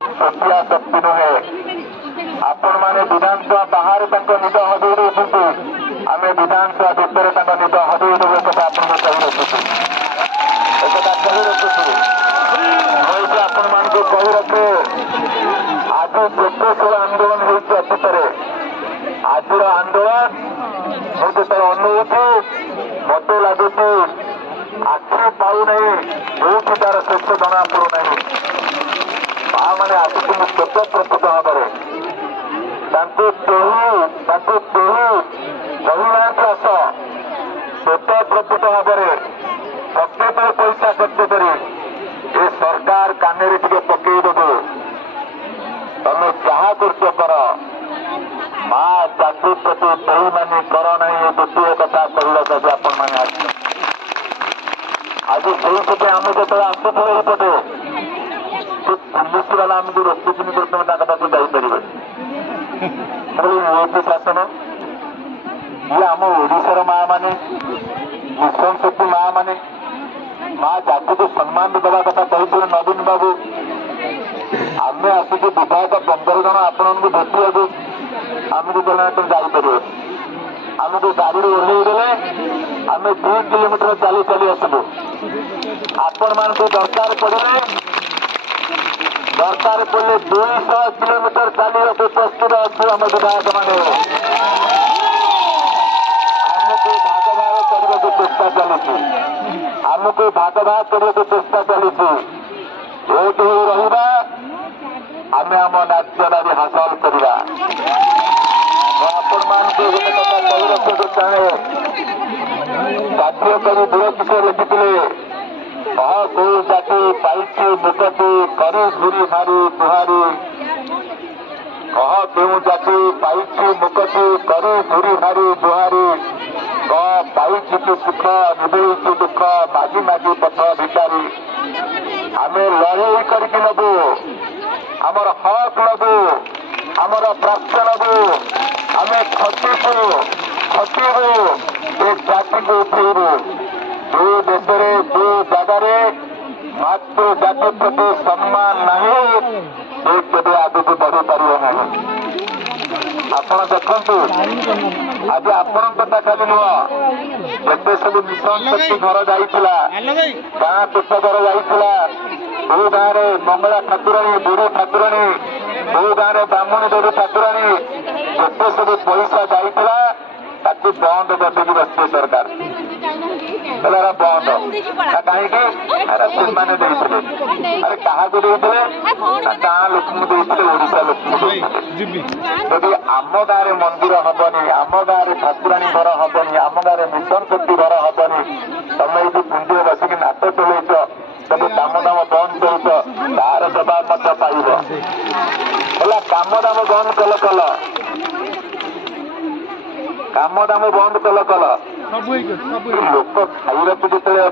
ଛୋଟିଆ ଶକ୍ତି ନୁହେଁ। ଆପଣମାନେ ବିଧାନସଭା ବାହାରେ ତାଙ୍କ ନିଦ ହଜେଇ ଦେଉଛନ୍ତି, ଆମେ ବିଧାନସଭା ଭିତରେ ତାଙ୍କ ନିଦ ହଜେଇ ଦେବୁ। ଏକଥା ଆପଣଙ୍କୁ କହି ରଖୁଛୁ, ଏକଥା କହି ରଖୁଛୁ। ମୁଁ ଏଠି ଆପଣମାନଙ୍କୁ କହି ରଖେ, ଆଜି ଯେତେ ସବୁ ଆନ୍ଦୋଳନ ହେଉଛି ଅତୀତରେ, ଆଜିର ଆନ୍ଦୋଳନ ମୁଁ ଯେତେବେଳେ ଅନଉଛି ମତେ ଲାଗୁଛି ଆଖି ପାଉନାହିଁ, ଯୋଉଠି ତାର ଶେଷ ଜଣା ପଡୁନାହିଁ। ମା ମାନେ ଆସୁଛନ୍ତି ସ୍ୱତଃ ପ୍ରକୃତ ଭାବରେ, ତାଙ୍କୁ କେହି କହିନାହାନ୍ତି ଆସ ସ୍ୱତଃ ପ୍ରକୃତ ଭାବରେ ପ୍ରକୃତରେ ପଇସା ଖର୍ଚ୍ଚ କରି ଏ ସରକାର କାନରେ ଟିକେ ପକେଇଦେବୁ। ତମେ ଯାହା କରୁଛ କର, ମା ଜାତି ପ୍ରତି ବେଇମାନି କର ନାହିଁ। ଏ ଗୋଟିଏ କଥା କହିବାକୁ ଆଜି ଆପଣମାନେ ଆସିଛନ୍ତି। ଆଜି ସେଇପଟେ ଆମେ ଯେତେବେଳେ ଆସୁଥିଲେ ଏଇପଟେ ସେ ପୁଲିସ ବାଲା ଆମକୁ ରୋକୁଛନ୍ତି ବୋଲି ତମେ ତାଙ୍କ ପାଖକୁ ଯାଇପାରିବେ। ୟୁପି ଶାସନ ଇଏ ଆମ ଓଡ଼ିଶାର ମା ମାନେ, ମିଶନ ଶକ୍ତି ମା ମାନେ, ମା ଜାତିକୁ ସମ୍ମାନ ଦେବା କଥା କହିଥିଲେ ନବୀନ ବାବୁ। ଆମେ ଆସୁଛୁ ବିଧାୟକ 15 ଜଣ ଆପଣଙ୍କୁ ଭେଟିବାକୁ, ଆମକୁ କହିଲେ ତମେ ଯାଇପାରିବେ। ଆମକୁ ଗାଡ଼ିରୁ ଓହ୍ଲେଇ ଦେଲେ ଆମେ 2 କିଲୋମିଟର ଚାଲି ଚାଲି ଆସିବୁ। ଆପଣମାନଙ୍କୁ ଦରକାର ପଡ଼ିଲେ 200 କିଲୋମିଟର ଚାଲିବାକୁ ପ୍ରସ୍ତୁତ ଅଛୁ ଆମ ବିଧାୟକ ମାନେ। ଆମକୁ ଭାଗଭାଗ କରିବାକୁ ଚେଷ୍ଟା ଚାଲିଛି, ଆମକୁ ଭାଗଭାଗ କରିବାକୁ ଚେଷ୍ଟା ଚାଲିଛି। ଏକ ହୋଇ ରହିବା, ଆମେ ଆମ ନ୍ୟାଯ୍ୟ ଦାବି ହାସଲ କରିବା। ମୁଁ ଆପଣମାନଙ୍କୁ ଗୋଟେ କଥା କହି ରଖିବାକୁ ଚାହେଁ, ଜାତୀୟ କବି ବୀରକିଶୋର ଲେଖିଥିଲେ, କୋଉ ଜାତି ପାଇଛି ମୁକତି କରି ଘୁରି ମାରି ବୁହାରି। କହ କେଉଁ ଜାତି ପାଇଛି ମୁକତି କରି ଘୁରି ମାରି ବୁହାରି। କହ ପାଇଛି ତୁ ସୁଖ ନିଭେଇଛୁ ଦୁଃଖ ମାଗି ମାଗି ପଥ ଭିକାରୀ। ଆମେ ଲଢ଼େଇ କରିକି ନେବୁ, ଆମର ହକ୍ ନେବୁ, ଆମର ପ୍ରାପ୍ୟ ନେବୁ। ଆମେ ଖଟିବୁ, ଏ ଜାତିକୁ ଉଠେଇବୁ। ଯେଉଁ ଦେଶରେ ଯେଉଁ ଜାଗାରେ ମାତୃ ଜାତି ପ୍ରତି ସମ୍ମାନ ନାହିଁ, ସେ କେବେ ଆଗକୁ ବଢ଼ିପାରିବ ନାହିଁ। ଆପଣ ଦେଖନ୍ତୁ, ଆଜି ଆପଣଙ୍କ କଥା ଖାଲି ନୁହଁ, ଯେତେ ସବୁ ମିଶନ ଶକ୍ତି ଘର ଯାଇଥିଲା, ଗାଁ ତୁଷ ଘର ଯାଇଥିଲା, କୋଉ ଗାଁରେ ମଙ୍ଗଳା ଠାକୁରାଣୀ, ବୁଢ଼ୀ ଠାକୁରାଣୀ, କୋଉ ଗାଁରେ ବ୍ରାହ୍ମଣୀ ଦେବୀ ଠାକୁରାଣୀ, ଯେତେ ସବୁ ପଇସା ଯାଇଥିଲା ତାକୁ ବନ୍ଦ କରିଦେଇକି ବସିছে ସରକାର। ବନ୍ଦ କାହିଁକି? ସେମାନେ ଦେଇଥିଲେ। ଆରେ କାହାକୁ ଦେଇଥିଲେ? ଗାଁ ଲୋକଙ୍କୁ ଦେଇଥିଲେ, ଓଡ଼ିଶା ଲୋକଙ୍କୁ ଦେଇଥିଲେ। ଯଦି ଆମ ଗାଁରେ ମନ୍ଦିର ହବନି, ଆମ ଗାଁରେ ଠାକୁରାଣୀ ଘର ହବନି, ଆମ ଗାଁରେ ମିଶନ ଶକ୍ତି ଘର ହବନି, ତମେ ଏଇଠି ପୁଞ୍ଜିରେ ବସିକି ନାଟ ଚଲେଇଛ, ସବୁ କାମ ଦାମ ବନ୍ଦ କରୁଛ, ତାର ଜବାବ ମଧ୍ୟ ପାଇବ। ହେଲା, କାମ ଦାମ ବନ୍ଦ କଲ, କାମ ଦାମ ବନ୍ଦ କଲ। ଲୋକ ଖାଇବାକୁ ଯେତେବେଳେ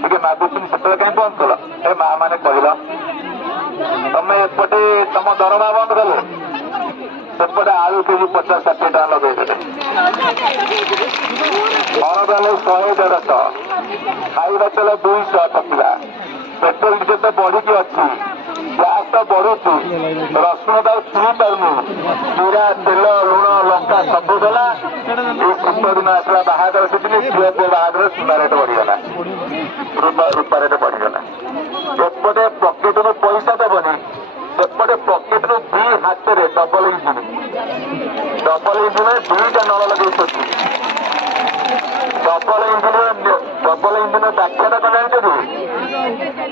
ଟିକେ ମାଗୁଛନ୍ତି ସେତେବେଳେ କାହିଁ ବନ୍ଦ କଲ? ଏ ମା ମାନେ କହିଲ, ତମେ ଏପଟେ ତମ ଦରମା ବନ୍ଦ କଲେ, ସେପଟେ ଆଳୁ କେଜି 50-60 ଟଙ୍କା ଲଗେଇଦେଲେ। ଅରଦାଲ 100-150, ଖାଇବା ତେଲ 200 ଟଙ୍କିଲା, ପେଟ୍ରୋଲ ଡିଜେଲ ତ ବଢିକି ଅଛି, ଗ୍ୟାସ ତ ବଢୁଛି, ରସୁଣ ତ ଆଉ ଛୁଇଁ ପାରୁନି, ଜିରା ତେଲ ଲୁଣ ଲଙ୍କା ସବୁ ଦେଲା। ଏଇ ଶୀତ ଦିନ ଆସିଲା, ବାହାଘର ସିଜିନ, ଝିଅ ପୁଅ ବାହାଘର ସୁନା ରେଟ୍ ବଢିଗଲା, ରୂପା ରେଟ୍ ବଢିଗଲା। ଏପଟେ ପକେଟରୁ ପଇସା ଦେବନି, ସେପଟେ ପକେଟରୁ 2 ହାତରେ ଡବଲ ଇଞ୍ଜିନ 2ଟା ନଳ ଲଗେଇଛନ୍ତି। ଡବଲ ଇଞ୍ଜିନ ବ୍ୟାଖ୍ୟାଟା କଣ ଜାଣିଛନ୍ତି?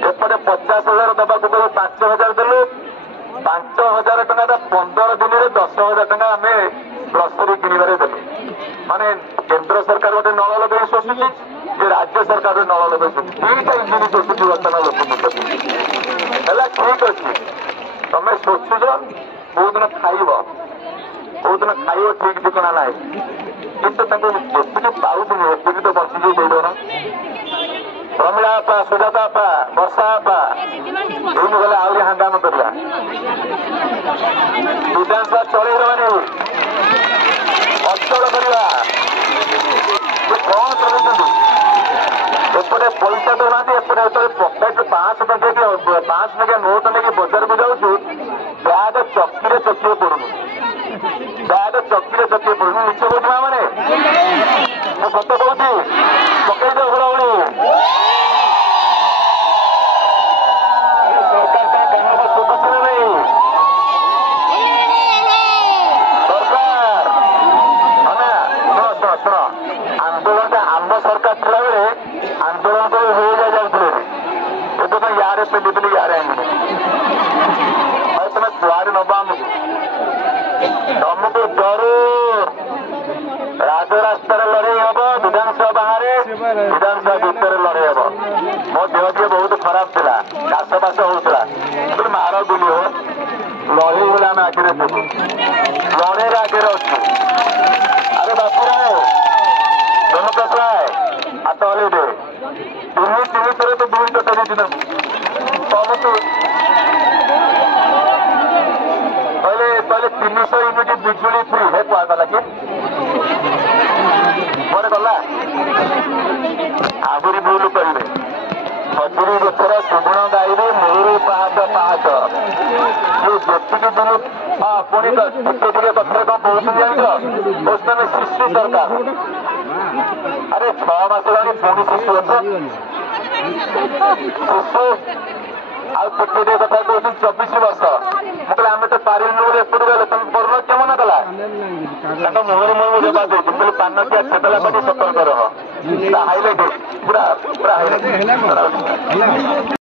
ଏପଟେ 50,000 ଦେବାକୁ ଦେବେ, 5,000 ଦେଲେ 5,000 ଟଙ୍କା 15 ଦିନରେ 10,000 ଟଙ୍କା ଆମେ ଗ୍ରସରୀ କିଣିବାରେ ଦେଲେ। ମାନେ କେନ୍ଦ୍ର ସରକାର ଗୋଟେ ନଳ ଲଗେଇ ଶୋଷୁଛି, ଯେ ରାଜ୍ୟ ସରକାର ନଳ ଲଗେଇଛନ୍ତି, 2ଟା ଇଞ୍ଜିନ ଶୋଷୁଛି ବର୍ତ୍ତମାନ ଲୋକଙ୍କ ପ୍ରତି। ହେଲା, ଠିକ ଅଛି, ତମେ ଶୋଷୁଛ, କୋଉଦିନ ଖାଇବ ଠିକ ଠିକଣା ନାହିଁ, କିନ୍ତୁ ତାଙ୍କୁ ଯେତିକି ପାଉଛନ୍ତି ସେତିକି ତ ବଞ୍ଚିକି ଦେଇଦଉନ। ପ୍ରମିଳା ଆପା, ସୁଜାତା ଆପା, ବର୍ଷା ଆପା, ଏଇନୁ ଗଲେ ଆହୁରି ହାଙ୍ଗାମ କରିବା। ବିଧାନସଭା ଚଳେଇ ଦେବାନି, ଅଚଳ କରିବା। କଣ କରୁଛନ୍ତି? ଏପଟେ ପଇସା ଦଉନାହାନ୍ତି, ଏପଟେ ପକେଟ 500 ଟଙ୍କା ନୋଟ ନେଇକି ବଜାରକୁ ଯାଉଛୁ, ଚକିରେ ଚକିଏ ପଡୁନି, ବ୍ୟାଗ ଚକିରେ ଚକିଏ ପଡୁନି। ମିଛ କହୁଛି ମା ମାନେ, ମୁଁ ସତ କହୁଛି। ପକେଇ ଦିଅ ଘୋଡ଼ାଘୋଡ଼ି। ସରକାର ତା କାନକୁ ଶୁଭୁଛି ନା ନାହିଁ? ସରକାର ଶୁଣ, ଆନ୍ଦୋଳନଟା ଆମ ସରକାର ଥିଲାବେଳେ ଆନ୍ଦୋଳନ କରି ହୋଇଯାଇ ଯାଉଥିଲେ। ଏବେ ତ ୟାରେ ପେଲି ପେଲି ୟାରେ ଆଣିବେ। ଆଉ ତମେ କୁଆଡ଼େ ନବ ଆମକୁ? ତମକୁ ଜରୁର ରାଜରାସ୍ତାରେ ଲଢେଇ ହବ, ବିଧାନସଭା ବାହାରେ, ବିଧାନସଭା ଭିତରେ ଲଢେଇ ହବ। ମୋ ଦେହ ଟିକେ ବହୁତ ଖରାପ ଥିଲା, କାଶ ବାସ ହଉଥିଲା। ମାର ଗୁଲି ହଉ, ଲଢେଇ ଗଲେ ଆମେ ଆଗରେ ଥିବୁ, ଲଢେଇରେ ଆଗରେ ଅଛୁ। ଆରେ ବାପୁରାଏ, ଜନପ୍ରକାଶ ରାୟ ହାତ ହଲେଇ ଦେ। ତିନି ଥରେ ତ ଦୁଇ କଥା ଦେଇଛି ତାକୁ। ତମକୁ କହିଲେ 300 ୟୁନିଟ୍ ବିଜୁଳି ଫ୍ରି। ହେ କୁଆଗଲା କି କୁଆଡେ ଗଲା? ଆହୁରି ଭୁଲ କରିବେ। ଖଜୁରୀ ଗଛର ସୁଗୁଣ ଗାଇବେ, ମୂଳରୁ ପାହାଚ ପାହାଚ। ଯୋଉ ଯେତିକି ଦିନ ପୁଣି ଟିକେ ଟିକେ କଥାରେ କଣ କହୁଛନ୍ତି ଜାଣିଛ? କହୁଛନ୍ତି ଶିଶୁ ସରକାର। ଆରେ 6 ମାସ ହେଲାଣି ପୁଣି ଶିଶୁ ଅଛ। ଶିଶୁ ଆଉ ଟିକେ ଟିକେ କଥା କହୁଛନ୍ତି 24 ବର୍ଷ। ମୁଁ କହିଲି ଆମେ ତ ପାରିଲୁନି ବୋଲି ଏପଟୁ ଗଲେ, ତମେ କରୁନ କିଏ ମନା କଲା? ତାଙ୍କ ମୁହଁରେ ମୁଁ ଜବାବ ଦଉଛି, ମୁଁ କହିଲି ପାନ କିଆ ଛେଦଲା ପାଟି ସତର୍କ ରହ। ହାଇଲାଇଟ୍ ପୁରା ହାଇଲାଇଟ୍।